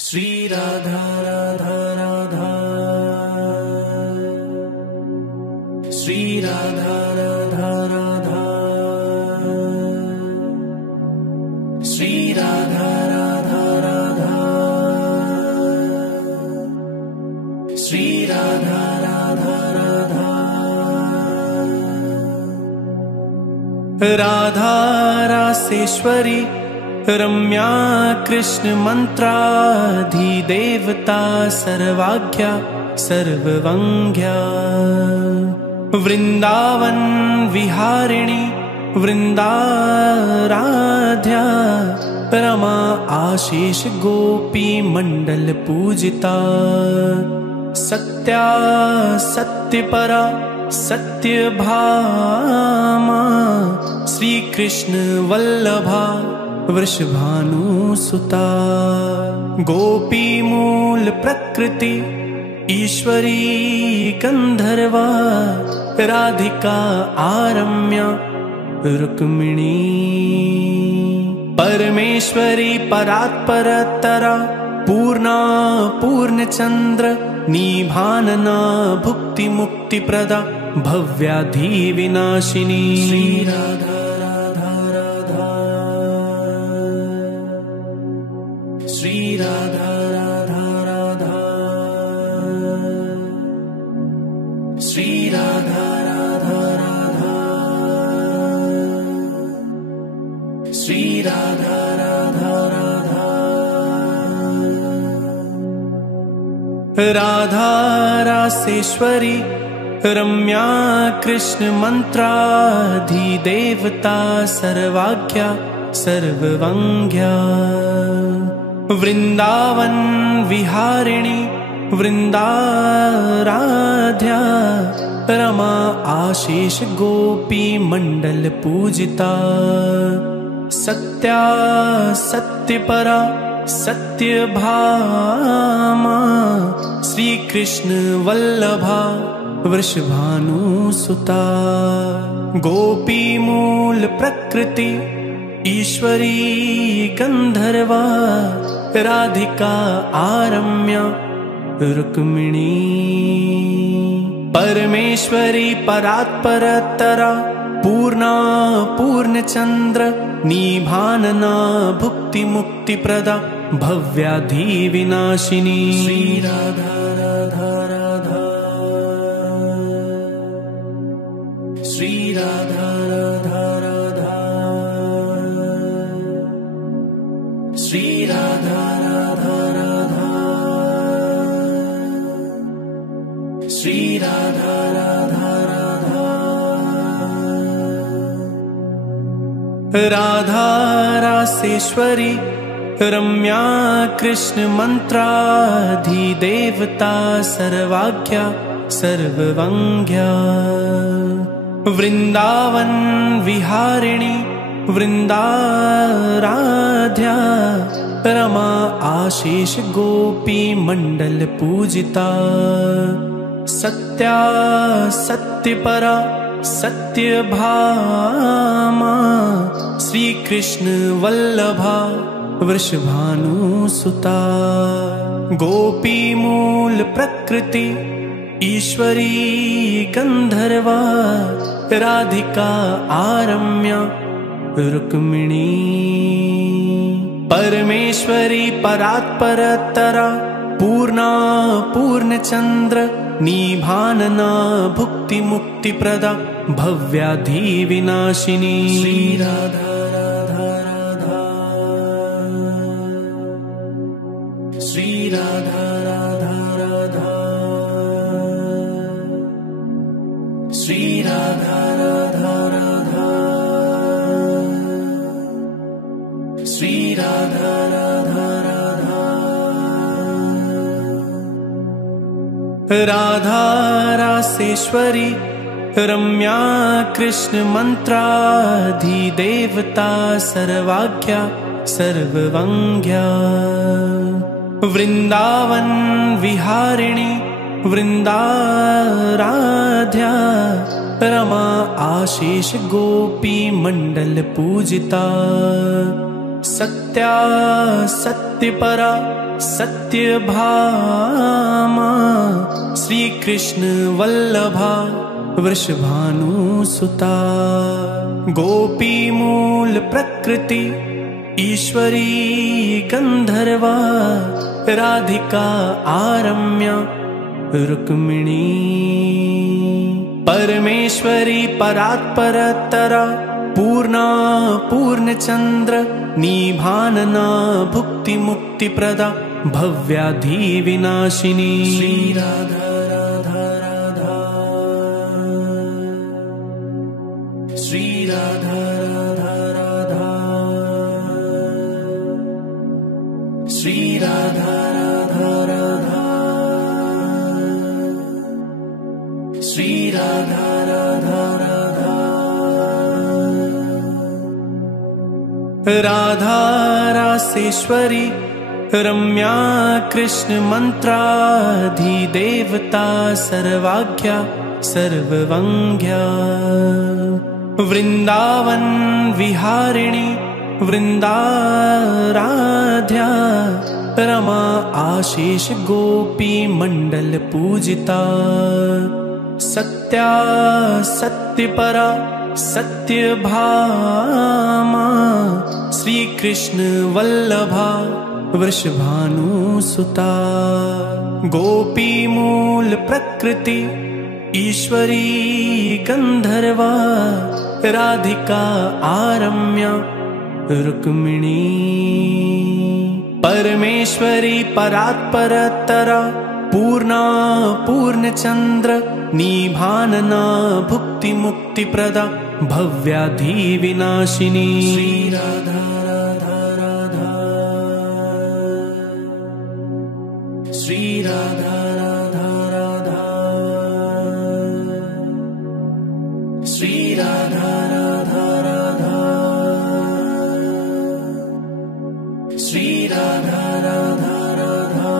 श्री राधा राधा राधा, श्री राधा राधा राधा, श्री राधा राधा राधा, श्री राधा राधा राधा। राधा रासेश्वरी रम्या कृष्ण मंत्राधिदेवता सर्वाज्ञा सर्ववंग्या, वृंदावन विहारिणी वृंदाराध्या, रमा आशीष गोपी मंडल पूजिता, सत्या सत्यपरा सत्यभामा, श्री कृष्ण वल्लभा वृषभानुसुता, गोपी मूल प्रकृति ईश्वरी गंधर्वा, राधिका आरम्या रुक्मिणी, परमेश्वरी परात्परतरा पूर्णा पूर्णचंद्र, निभानना भुक्ति मुक्ति प्रदा भव्याधि विनाशिनी। श्री राधा राधा राधा, श्री राधा राधा राधा, श्री राधा राधा राधा, श्री राधा राधा राधा। राधा रासेश्वरी रम्या कृष्ण मंत्राधिदेवता सर्वाज्ञा सर्ववंग्या, वृंदावन विहारिणी वृंदाराध्या, रमा आशीष गोपी मंडल पूजिता, सत्या सत्यपरा सत्यभामा, श्री कृष्ण वल्लभा वृषभानुसुता, गोपी मूल प्रकृति ईश्वरी गंधर्वा, राधिका आरम्या रुक्मिणी, परमेश्वरी परात्परतरा पूर्णा पूर्णचंद्र, निभानना भुक्ति मुक्ति प्रदा भव्याधि विनाशिनी। श्री राधा राधा राधा, श्री राधा राधा राधा, श्री राधा राधा राधा, श्री राधा राधा राधा। राधा रासेश्वरी रम्या कृष्ण मंत्राधिदेवता सर्वाज्ञा सर्ववंग्या, वृंदावन विहारिणी वृंदाराध्या, रमा आशीष गोपी मंडल पूजिता, सत्या सत्यपरा सत्यभामा, श्री कृष्ण वल्लभा वृषभानुसुता, गोपी मूल प्रकृति ईश्वरी गंधर्वा, राधिका आरम्या रुक्मिणी, परमेश्वरी परात्परतरा पूर्णा पूर्णचंद्र, निभानना भुक्ति मुक्ति प्रदा भव्याधि विनाशिनी। श्री राधा राधा राधा, श्री राधा राधा राधा, श्री राधा राधा राधा, श्री राधा राधा राधा। राधा रासेश्वरी रम्या कृष्ण मंत्राधिदेवता सर्वाज्ञा सर्ववंग्या, वृंदावन विहारिणी वृंदाराध्या, रमा आशीष गोपी मंडल पूजिता, सत्या सत्यपरा सत्यभामा श्री कृष्ण वल्लभा वृषभानुसुता गोपी मूल प्रकृति ईश्वरी गंधर्वा राधिका आरम्या रुक्मिणी परमेश्वरी परात्परतरा पूर्णा पूर्णचंद्र निभानना भुक्ति मुक्ति प्रदा भव्याधि विनाशिनी श्री राधा राधा राधा श्री राधा राधा राधा श्री राधा राधा राधा श्री राधा राधा राधा राधा रासेश्वरी रम्या कृष्ण मंत्राधिदेवता सर्वाज्ञा सर्ववंग्या वृंदावन विहारिणी वृंदाराध्या रमा आशीष गोपी मंडल पूजिता सत्या सत्यपरा सत्यभामा श्री कृष्ण वल्लभा वृषभानुसुता गोपी मूल प्रकृति ईश्वरी गंधर्वा राधिका आरम्या रुक्मिणी परमेश्वरी परात्परतरा पूर्णा पूर्णचंद्र निभानना भुक्ति मुक्ति प्रदा भव्याधि विनाशिनी श्री राधा राधा राधा श्री राधा राधा राधा श्री राधा राधा राधा श्री राधा राधा राधा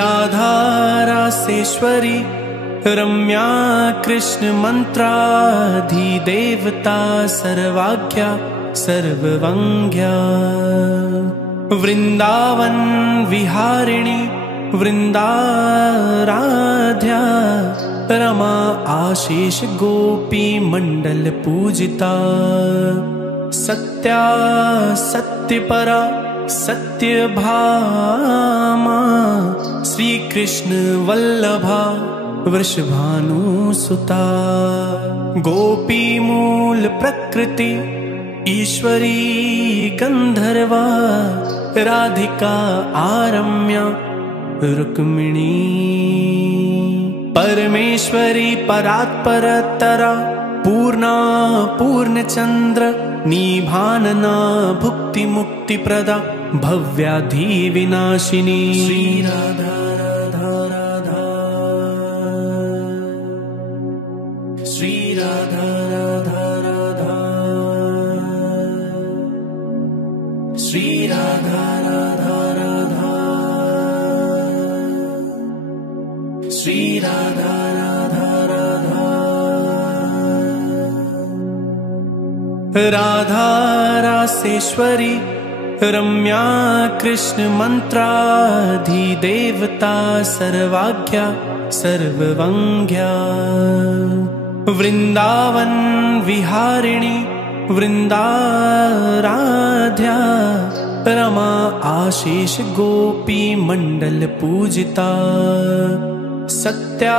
राधा रासेश्वरी रम्या कृष्ण मंत्राधिदेवता सर्वाज्ञा सर्ववंग्या वृंदावन विहारिणी वृंदाराध्या रमा आशीष गोपी मंडल पूजिता सत्या सत्यपरा सत्यभामा श्री कृष्ण वल्लभा वृषभानुसुता गोपी मूल प्रकृति ईश्वरी गंधर्वा राधिका आरम्या रुक्मिणी परमेश्वरी परात्परतरा पूर्णा पूर्णचंद्र निभानना भुक्ति मुक्ति प्रदा भव्याधि विनाशिनी श्री राधा राधा राधा श्री राधा राधा राधा श्री राधा राधा राधा श्री राधा राधा राधा राधा रासेश्वरी रम्या कृष्ण मंत्राधिदेवता सर्वाज्ञा सर्ववंग्या वृंदावन विहारिणी वृंदाराध्या रमा आशीष गोपी मंडल पूजिता सत्या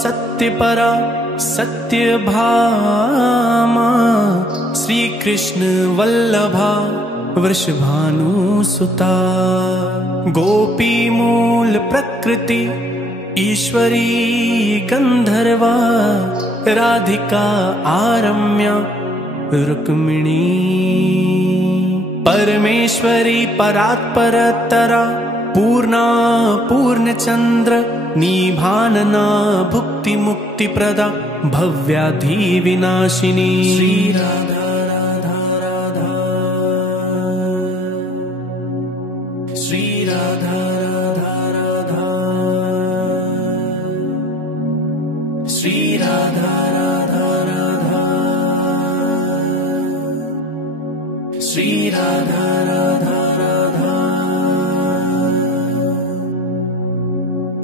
सत्यपरा सत्यभामा श्री कृष्ण वल्लभा वृषभानुसुता गोपी मूल प्रकृति ईश्वरी गंधर्वा राधिका आरम्या रुक्मिणी परमेश्वरी परात्परतरा पूर्णा पूर्णचंद्र निभानना भुक्ति मुक्ति प्रदा भव्याधि विनाशिनी श्री राधा राधा राधा श्री राधा राधा राधा श्री राधा राधा राधा श्री राधा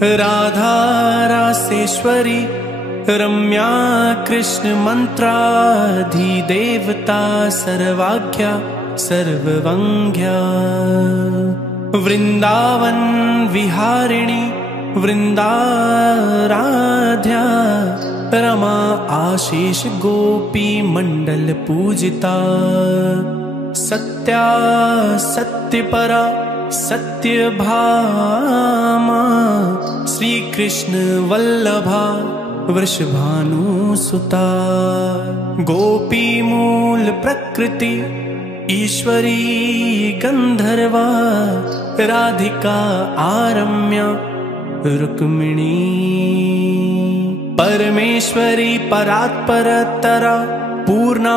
राधा रासेश्वरी रम्या कृष्ण मंत्राधिदेवता सर्वाख्या सर्ववंग्या वृंदावन विहारिणी वृंदाराध्या रमा आशीष गोपी मंडल पूजिता सत्या सत्यपरा सत्यभामा श्री कृष्ण वल्लभा वृषभानुसुता गोपी मूल प्रकृति ईश्वरी गंधर्वा राधिका आरम्या रुक्मिणी परमेश्वरी परात्परतरा पूर्णा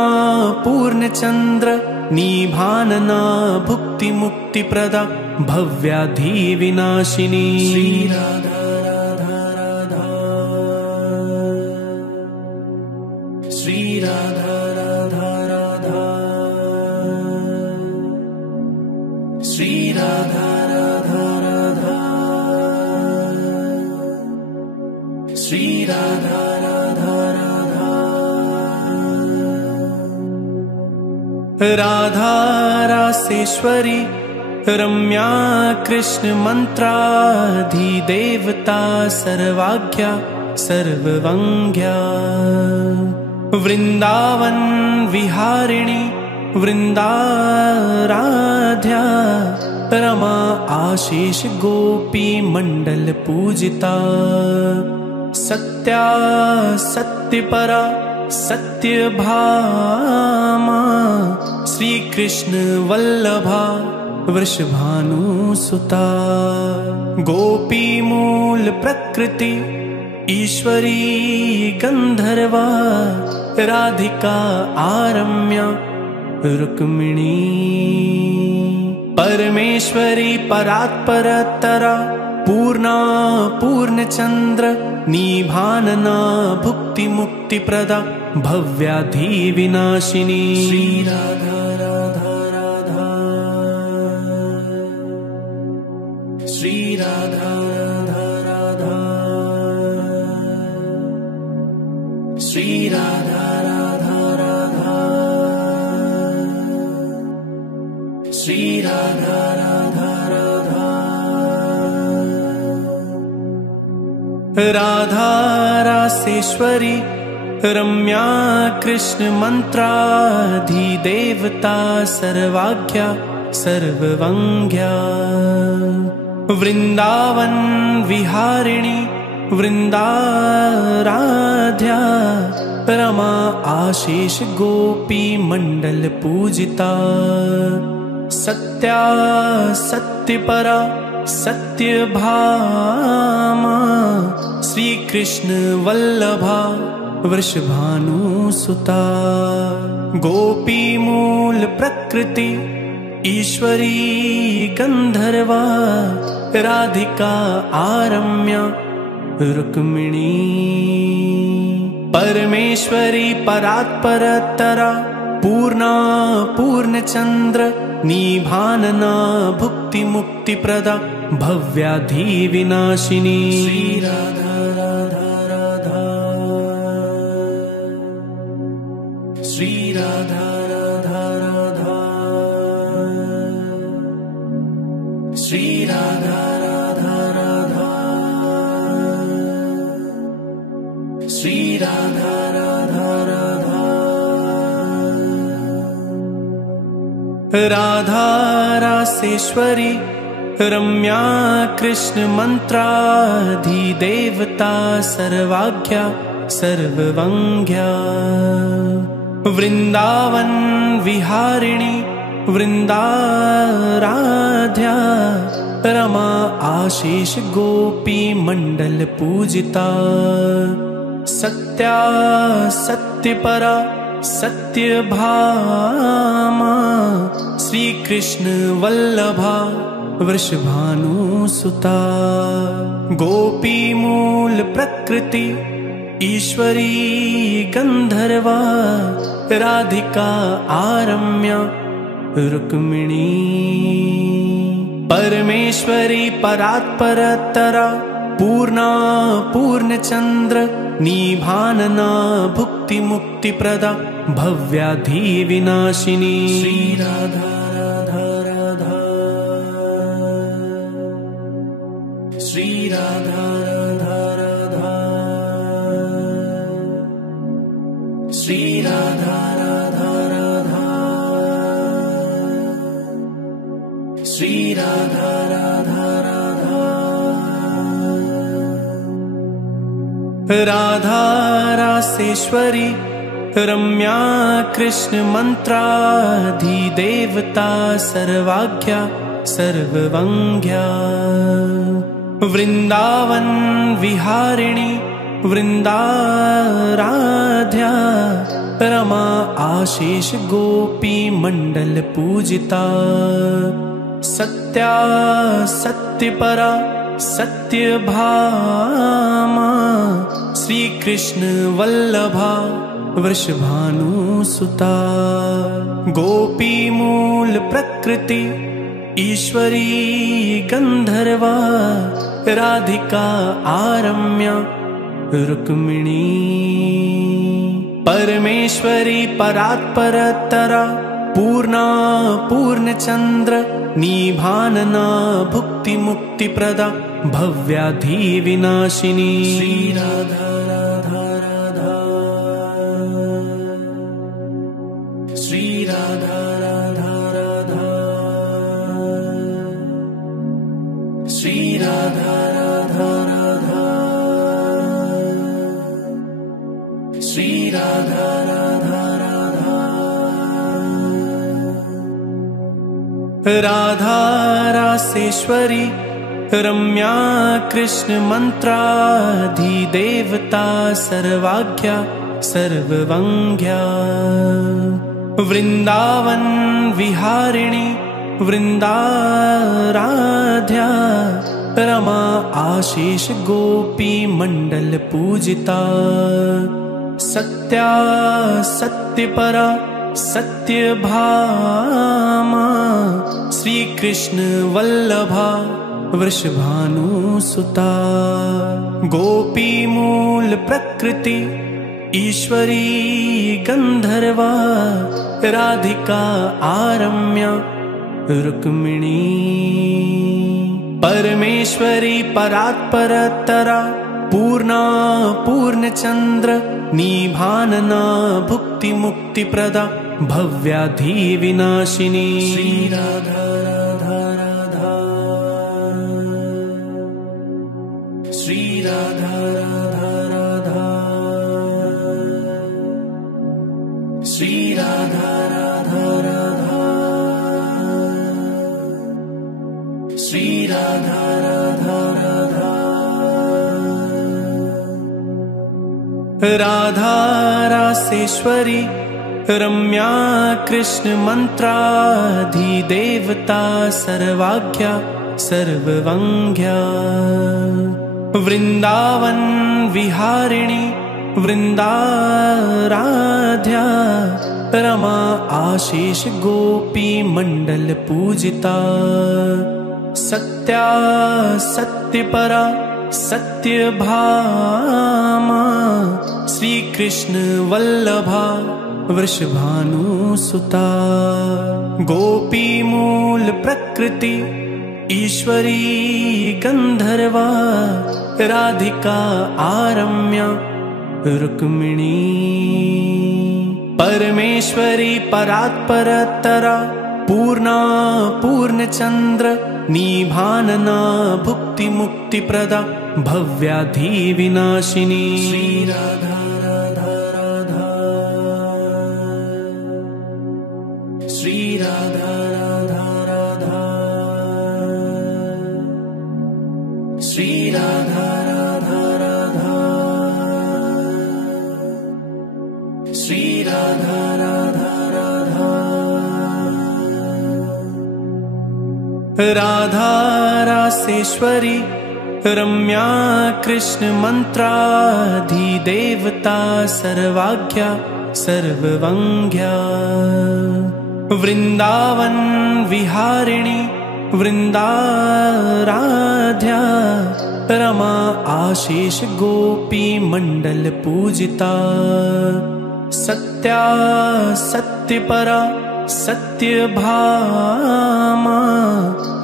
पूर्णचंद्र निभानना भुक्ति मुक्ति प्रदा भव्याधि विनाशिनी श्री राधा राधा राधा श्री राधा राधा राधा श्री राधा राधा राधा श्री राधा राधा राधा राधा रासेश्वरी रम्या कृष्ण मंत्राधिदेवता सर्वाख्या सर्ववंग्या वृंदावन विहारिणी वृंदाराध्या रमा आशीष गोपी मंडल पूजिता सत्या सत्यपरा सत्यभामा श्री कृष्ण वल्लभा वृषभानुसुता गोपी मूल प्रकृति ईश्वरी गंधर्वा राधिका आरम्या रुक्मिणी परमेश्वरी परात्परतरा पूर्णा पूर्णचंद्र निभानना भुक्ति मुक्ति प्रदा भव्याधि विनाशिनी श्री राधा राधा राधा श्री राधा राधा राधा श्री राधा राधा राधा श्री राधा राधा राधा राधा रासेश्वरी रम्या कृष्ण मंत्राधिदेवता सर्वाख्या सर्ववंग्या वृंदावन विहारिणी वृंदाराध्या रमा आशीष गोपी मंडल पूजिता सत्या सत्यपरा सत्यभामा श्री कृष्ण वल्लभा वृषभानुसुता गोपी मूल प्रकृति ईश्वरी गंधर्वा राधिका आरम्या रुक्मिणी परमेश्वरी परात्परतरा पूर्णा पूर्णचंद्र निभानना भुक्ति मुक्ति प्रदा भव्याधि विनाशिनी श्री राधा राधा राधा श्री राधा राधा राधा श्री राधा राधा राधा श्री राधा राधा राधा राधा रासेश्वरी रम्या कृष्ण मंत्राधिदेवता सर्वाख्या सर्ववंग्या वृंदावन विहारिणी वृंदाराध्या रमा आशीष गोपी मंडल पूजिता सत्या सत्यपरा सत्यभामा श्री कृष्ण वल्लभा वृषभानुसुता गोपी मूल प्रकृति ईश्वरी गंधर्वा राधिका आरम्या रुक्मिणी परमेश्वरी परात्परतरा पूर्णा पूर्णचंद्र निभानना भुक्ति मुक्ति प्रदा भव्याधि विनाशिनी श्री राधा राधा राधा श्री राधा राधा राधा श्री राधा राधा राधा श्री राधा राधा राधा राधा रासेश्वरी रम्या कृष्ण मंत्राधिदेवता सर्वाज्ञा सर्ववंग्या वृंदावन विहारिणी वृंदाराध्या रमा आशीष गोपी मंडल पूजिता सत्या सत्यपरा सत्यभामा श्री कृष्ण वल्लभा वृषभानुसुता गोपी मूल प्रकृति ईश्वरी गंधर्वा राधिका आरम्या रुक्मिणी परमेश्वरी परात्परतरा पूर्णा पूर्णचंद्र निभानना भुक्ति मुक्ति प्रदा भव्याधि विनाशिनी श्री राधा राधा राधा श्री राधा राधा राधा श्री राधा राधा राधा श्री राधा राधा राधा राधा रासेश्वरी रम्या कृष्ण मंत्राधिदेवता सर्वाज्ञा सर्ववंग्या वृंदावन विहारिणी वृंदाराध्या रमा आशीष गोपी मंडल पूजिता सत्या सत्यपरा सत्यभामा श्री कृष्ण वल्लभा वृषभानुसुता गोपी मूल प्रकृति ईश्वरी गंधर्वा राधिका आरम्या रुक्मिणी परमेश्वरी परात्परतरा पूर्णा पूर्णचंद्र निभानना भुक्ति मुक्ति प्रदा भव्याधि विनाशिनी श्री राधा राधा राधा श्री राधा राधा राधा श्री राधा राधा राधा श्री राधा राधा राधा राधा रासेश्वरी रम्या कृष्ण मंत्राधिदेवता सर्वाज्ञा सर्ववंग्या वृंदावन विहारिणी वृंदाराध्या रमा आशीष गोपी मंडल पूजिता सत्या सत्यपरा सत्यभामा श्री कृष्ण वल्लभा वृषभानुसुता गोपी मूल प्रकृति ईश्वरी गंधर्वा राधिका आरम्या रुक्मिणी परमेश्वरी परात्परतरा पूर्णा पूर्णचंद्र निभानना भुक्ति मुक्ति प्रदा भव्याधि विनाशिनी श्री राधा राधा राधा श्री राधा राधा राधा श्री राधा राधा राधा श्री राधा राधा राधा राधा रासेश्वरी रम्या कृष्ण मंत्राधिदेवता सर्वाज्ञा सर्ववंग्या वृंदावन विहारिणी वृंदाराध्या रमा आशीष गोपी मंडल पूजिता। सत्या सत्यपरा सत्यभामा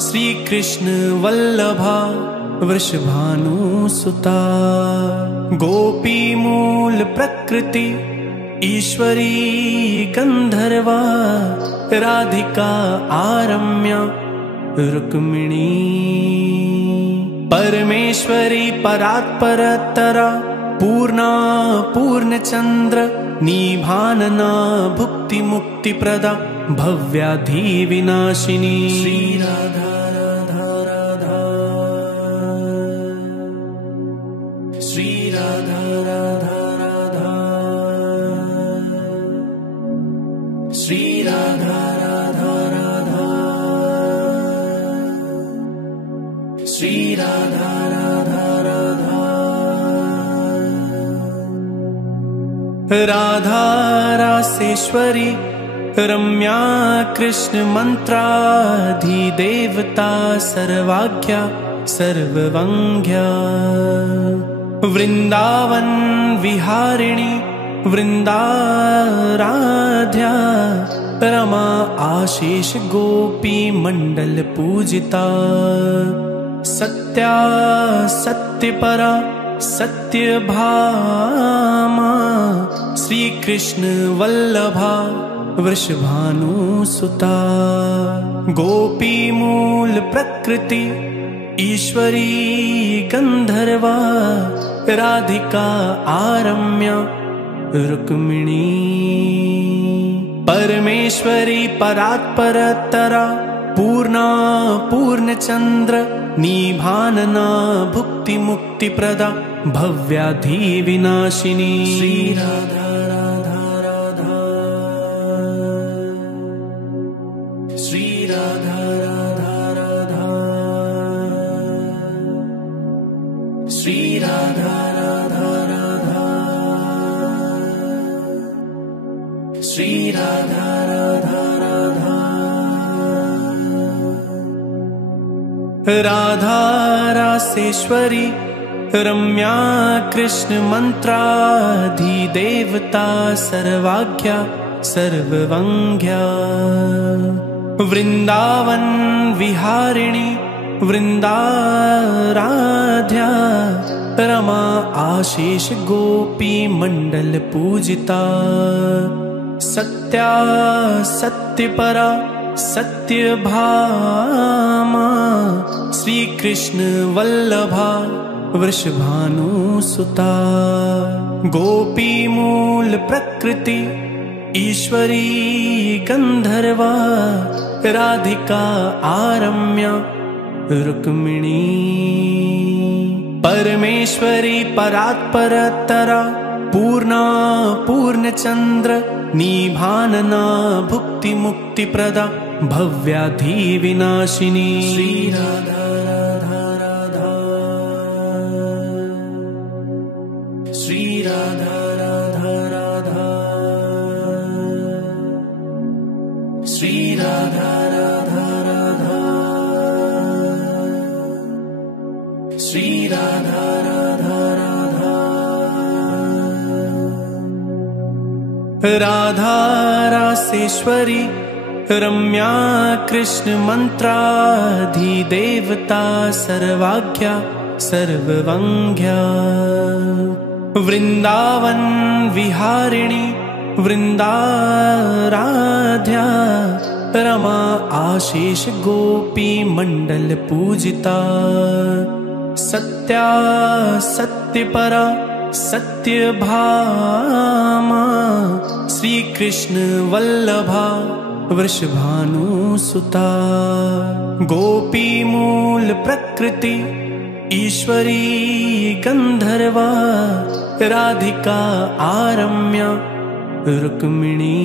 श्री कृष्ण वल्लभा वृषभानुसुता। गोपी मूल प्रकृति ईश्वरी गंधर्वा राधिका आरम्या रुक्मिणी। परमेश्वरी परात्परतरा पूर्णा पूर्णचंद्र निभानना भुक्ति मुक्ति प्रदा भव्याधि विनाशिनी। श्री राधा राधा राधा श्री राधा राधा राधा श्री राधा राधा राधा श्री राधा राधा राधा। राधा रासेश्वरी रम्या कृष्ण मंत्राधिदेवता सर्वाज्ञा सर्ववंग्या। वृंदावन विहारिणी वृंदाराध्या रमा आशीष गोपी मंडल पूजिता। सत्या सत्यपरा सत्यभामा श्री कृष्ण वल्लभा वृषभानुसुता। गोपी मूल प्रकृति ईश्वरी गंधर्वा राधिका आरम्या रुक्मिणी। परमेश्वरी परात्परतरा पूर्णा पूर्णचंद्र निभानना भुक्ति मुक्ति प्रदा भव्याधि विनाशिनी। श्री राधा राधा राधा श्री राधा राधा राधा श्री राधा राधा राधा श्री राधा राधा राधा। राधा रासेश्वरी रम्या कृष्ण मंत्राधिदेवता सर्वाज्ञा सर्ववंग्या। वृंदावन विहारिणी वृंदाराध्या रमा आशीष गोपी मंडल पूजिता। सत्या सत्यपरा सत्यभामा श्री कृष्ण वल्लभा वृषभानुसुता। गोपी मूल प्रकृति ईश्वरी गंधर्वा राधिका आरम्या रुक्मिणी। परमेश्वरी परात्परतरा पूर्णा पूर्णचंद्र निभानना भुक्ति मुक्ति प्रदा भव्याधि विनाशिनी। श्री राधा राधा राधा श्री राधा राधा राधा श्री राधा राधा राधा श्री राधा राधा राधा। राधा रासेश्वरी रम्या कृष्ण मंत्राधिदेवता सर्वाज्ञा सर्ववंग्या। वृंदावन विहारिणी वृंदाराध्या रमा आशीष गोपी मंडल पूजिता। सत्या सत्यपरा सत्यभामा श्री कृष्ण वल्लभा वृषभानुसुता। गोपी मूल प्रकृति ईश्वरी गंधर्वा राधिका आरम्या रुक्मिणी।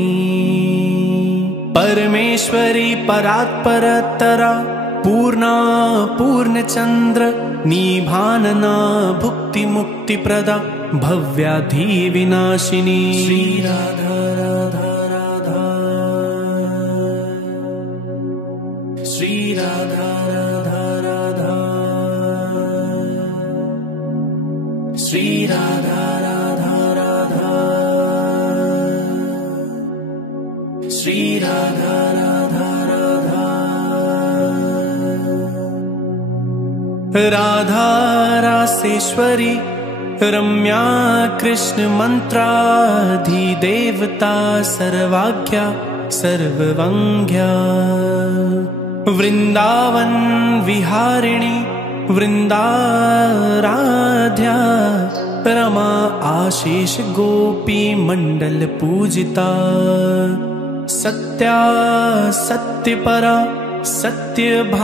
परमेश्वरी परात्परतरा पूर्णा पूर्णचंद्र निभानना भुक्ति मुक्ति प्रदा भव्याधि विनाशिनी। श्री राधा राधा राधा श्री राधा राधा राधा श्री राधा राधा राधा, श्री राधा राधा राधा, राधा रासेश्वरी रम्या कृष्ण मंत्राधिदेवता सर्वाज्ञा सर्ववंग्या, वृंदावन विहारिणी वृंदाराध्या, रमा आशीष गोपी मंडल पूजिता, सत्या सत्यपरा सत्यभामा,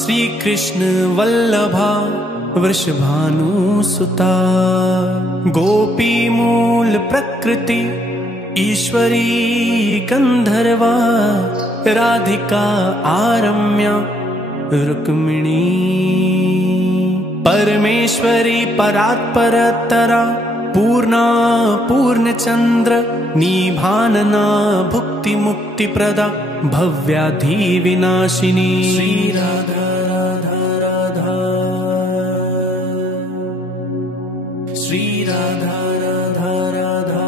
श्री कृष्ण वल्लभा वृषभानुसुता, गोपी मूल प्रकृति ईश्वरी गंधर्वा, राधिका आरम्या रुक्मिणी, परमेश्वरी परात्परतरा पूर्णा पूर्णचंद्र, निभानना भुक्ति मुक्ति प्रदा, भव्याधि विनाशिनी, श्री राधा राधा राधा, श्री राधा राधा राधा,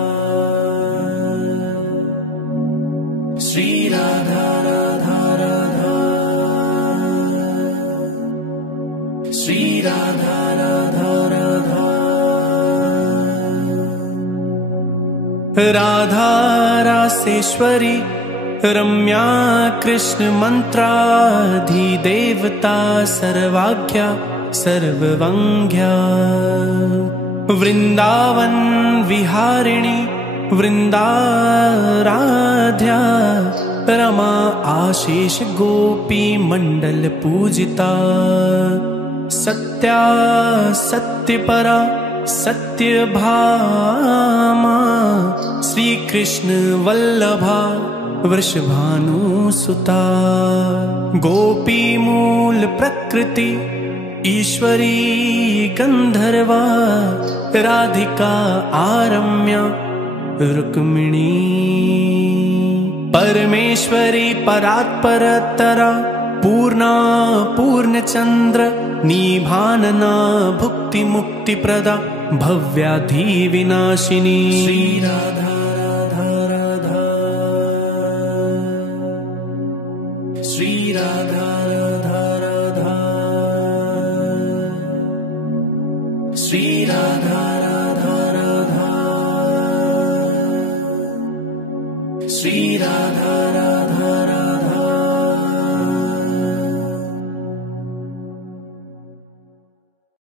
श्री राधा राधा राधा, श्री राधा राधा राधा, राधा रासेश्वरी रम्या कृष्ण मंत्राधिदेवता सर्वाज्ञा सर्ववंग्या, वृंदावन विहारिणी वृंदाराध्या, रमा आशीष गोपी मंडल पूजिता, सत्या सत्यपरा सत्यभामा, श्री कृष्ण वल्लभा वृषभानुसुता, गोपी मूल प्रकृति ईश्वरी गंधर्वा, राधिका आरम्या रुक्मिणी, परमेश्वरी परात्परतरा पूर्णा पूर्णचंद्र, निभानना भुक्ति मुक्ति प्रदा, भव्याधि विनाशिनी, श्री राधा राधा राधा, श्री राधा